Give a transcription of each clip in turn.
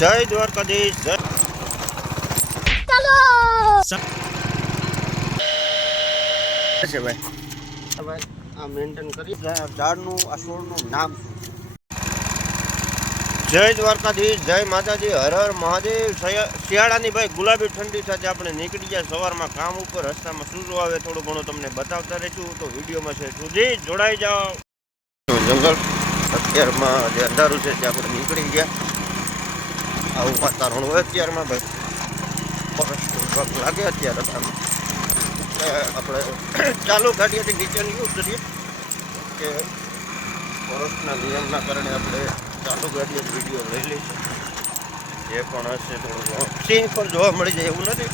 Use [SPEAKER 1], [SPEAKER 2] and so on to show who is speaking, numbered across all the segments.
[SPEAKER 1] જય દ્વારકાધીશ, જય છે ભાઈ ભાઈ આ મેન્ટેન કરી ઝાડનું આ છોડનું નામ જય દ્વારકાધીશ, જય માતાજી, હર હર મહાદેવ. શિયા- શિયાળાની ભાઈ ગુલાબી ઠંડી સાથે આપણે નીકળી ગયા સવારમાં કામ ઉપર, રસ્તામાં શું આવે થોડું ઘણું તમને બતાવતા રહીશું તો વિડીયોમાં છે સુધી જોડાઈ જાઓ. જંગલ, અત્યારમાં જે અંધારું છે તે આપણે નીકળી ગયા. આવું વાતાવરણ હોય અત્યારમાં ભાઈ. ફોરેસ્ટ લાગે અત્યારે. આપણે ચાલુ ગાડીએથી નીચેની ઉતરીએ કે ફોરેસ્ટના નિયમના કારણે આપણે ચાલુ ગાડીએ વીડિયો લઈ લઈશું જે પણ હશે થોડું. સિંહ પણ જોવા મળી જાય એવું નથી.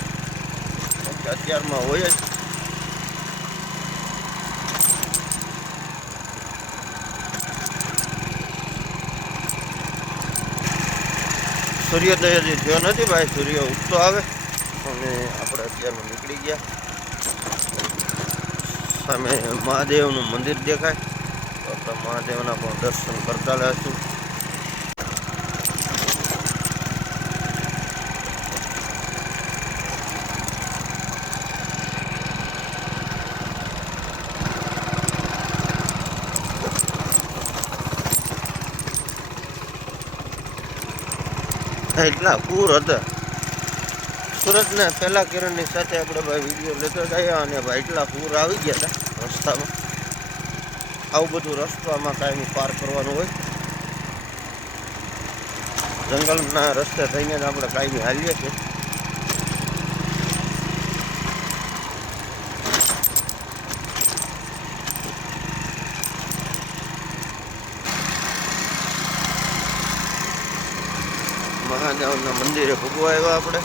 [SPEAKER 1] અત્યારમાં હોય જ. સૂર્યોદય હજી થયો નથી ભાઈ, સૂર્ય ઉગતો આવે. અને આપણે અત્યારમાં નીકળી ગયા. સામે મહાદેવનું મંદિર દેખાય. તો મહાદેવના પણ દર્શન કરતા રહેશું એટલા પૂર હતા. સુરતના પહેલા કિરણની સાથે આપણે ભાઈ વીડિયો લેતા ગયા અને ભાઈ એટલા પૂર આવી ગયા હતા રસ્તામાં. આવું બધું રસ્તામાં કાંઈ પાર કરવાનું હોય. જંગલના રસ્તે થઈને આપણે કાંઈ હાલીએ છીએ. મહાદેવના મંદિરે ભગવા આવ્યા આપણે.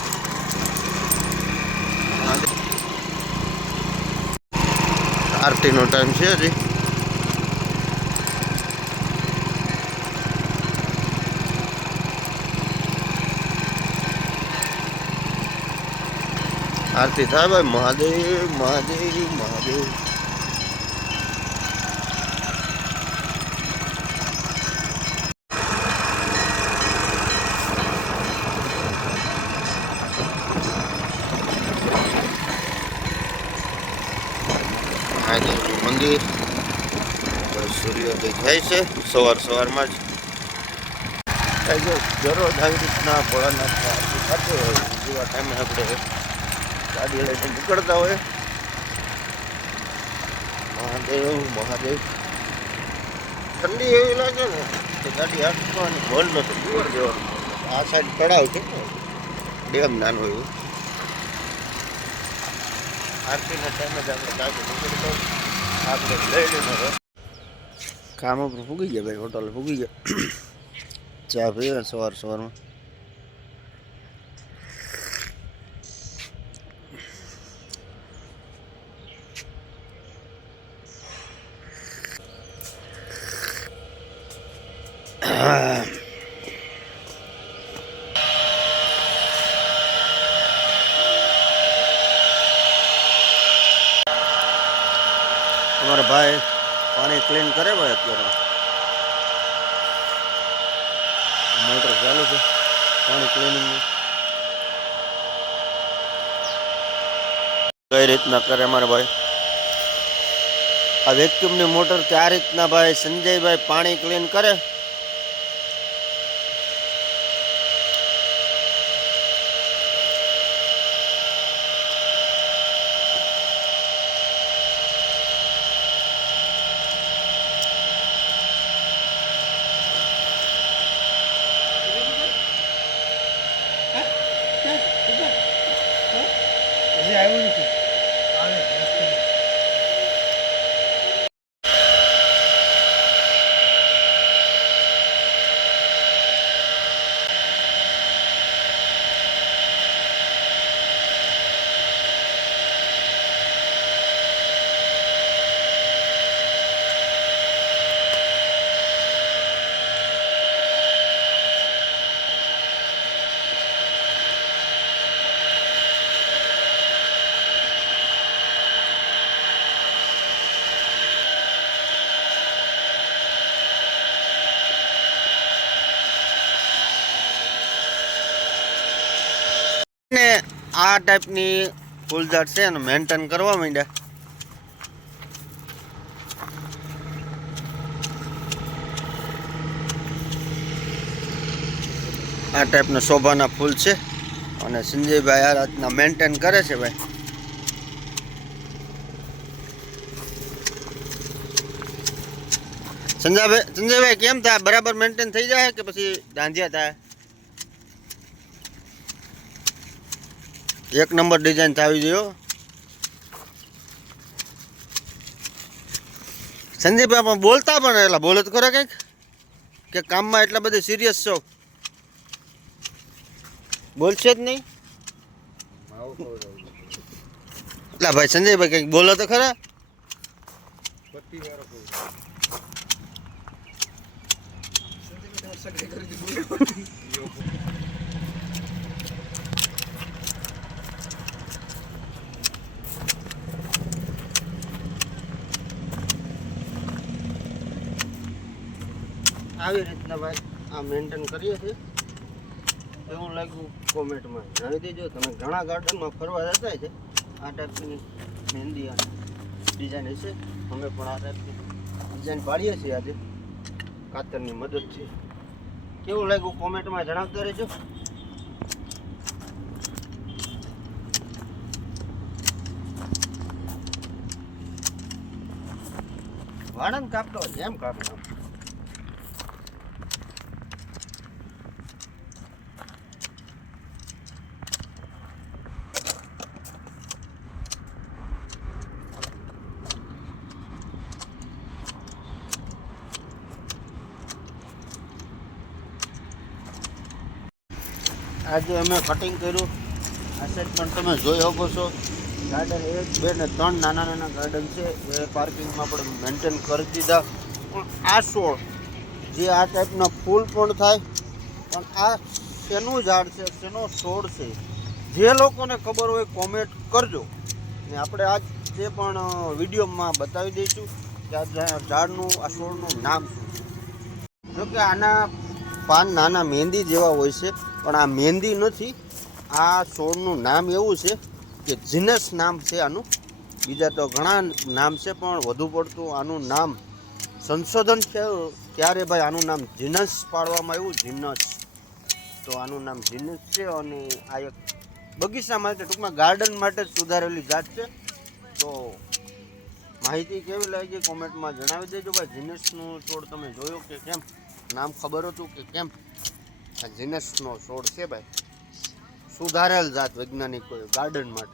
[SPEAKER 1] આરતીનો ટાઈમ છે હજી. આરતી થાય ભાઈ, મહાદેવ મહાદેવ મહાદેવ. મહાદેવનું મંદિર. સૂર્યોદય થાય છે, સવાર સવારમાં જ. દરરોજ આવી રીતના ભોળાનાથના આરતી થતી હોય, જેવા ટાઈમે આપણે ગાડી લઈને નીકળતા હોય. મહાદેવ મહાદેવ. ઠંડી એવી લાગે ને કે ગાડી આટવાની મન નથી દૂર જવાનું આ સાઈડ તળાવ છે ને, ડેમ નાનો એવું. આરતીના ટાઈમે લઈ લઈને કામ ઉપર ફૂગી ગયા ભાઈ, હોટલ ફૂગી ગયા. ચા પીવે સવાર સવારમાં. તમારા ભાઈ પાણી ક્લીન કરે ભાઈ અત્યારે? મોટર ચાલુ છે. પાણી ક્લીનિંગ કઈ રીતના કરે મારા ભાઈ? આ વેક્યુમની મોટર આ રીતના ભાઈ સંજયભાઈ પાણી ક્લીન કરે?
[SPEAKER 2] હજી આવ્યું નથી
[SPEAKER 1] આ ટાઈપની ફૂલઝાડ છે એનું મેન્ટેન કરવા માંડ્યા. આ ટાઈપના શોભાના ફૂલ છે અને સંજયભાઈ આ રીતના મેન્ટેન કરે છે ભાઈ. સંજયભાઈ સંજયભાઈ, કેમ થાય બરાબર મેન્ટેન થઈ જાય કે પછી ધાંધિયા થાય એક નંબર ડિઝાઇન જોઈએ હો. સંજયભાઈ પણ બોલતા પણ એટલા બોલે તો ખરો કંઈક. કે કામમાં એટલા બધા સિરિયસ છો. બોલશે જ નહીં. એટલા ભાઈ સંજયભાઈ કંઈક બોલો તો ખરા. આવી રીતના ભાઈ આ મેન્ટેન કરીએ છીએ. એવું લાગ્યું કોમેન્ટમાં. જણાવી દેજો, તમે ઘણા ગાર્ડનમાં ફરવા જતા છે. આ ટાઈપની મહેંદી ડિઝાઇન હશે. અમે પણ આ ટાઈપની ડિઝાઇન પાડીએ છીએ આજે. કાતરની મદદથી કેવું લાગ્યું કોમેન્ટમાં જણાવતા રહેજો. વાણંદ કાપતો જેમ કાપતો આજે અમે કટિંગ કર્યું. આ સાઈડ પણ તમે જોઈ શકો છો. ગાર્ડન એક, બે ને ત્રણ નાના નાના ગાર્ડન છે. એ પાર્કિંગમાં આપણે મેન્ટેન કરી દીધા. પણ આ છોડ જે આ ટાઈપના ફૂલ પણ થાય, પણ આ શેનું ઝાડ છે, શેનો છોડ છે, જે લોકોને ખબર હોય કોમેન્ટ કરજો. ને આપણે આજ જે પણ વિડીયોમાં બતાવી દઈશું કે આ ઝાડનું, આ છોડનું નામ શું જોકે આના પાન નાના મહેંદી જેવા હોય છે. પણ આ મહેંદી નથી, આ છોડનું નામ એવું છે કે જીનસ નામ છે આનું. બીજા તો ઘણા નામ છે, પણ વધુ પડતું આનું નામ સંશોધન થયું ત્યારે ભાઈ આનું નામ જીનસ પાડવામાં આવ્યું? જીનસ. તો આનું નામ જીનસ છે અને આ એક બગીચા માટે, ટૂંકમાં ગાર્ડન માટે સુધારેલી જાત છે. તો માહિતી કેવી લાગી કોમેન્ટમાં જણાવી દેજો ભાઈ. જીનસનું છોડ તમે જોયો કે કેમ? નામ ખબર હતું કે કેમ? આ જીનસનો છોડ છે ભાઈ. સુધારેલ જાત વૈજ્ઞાનિકોએ ગાર્ડન માટે.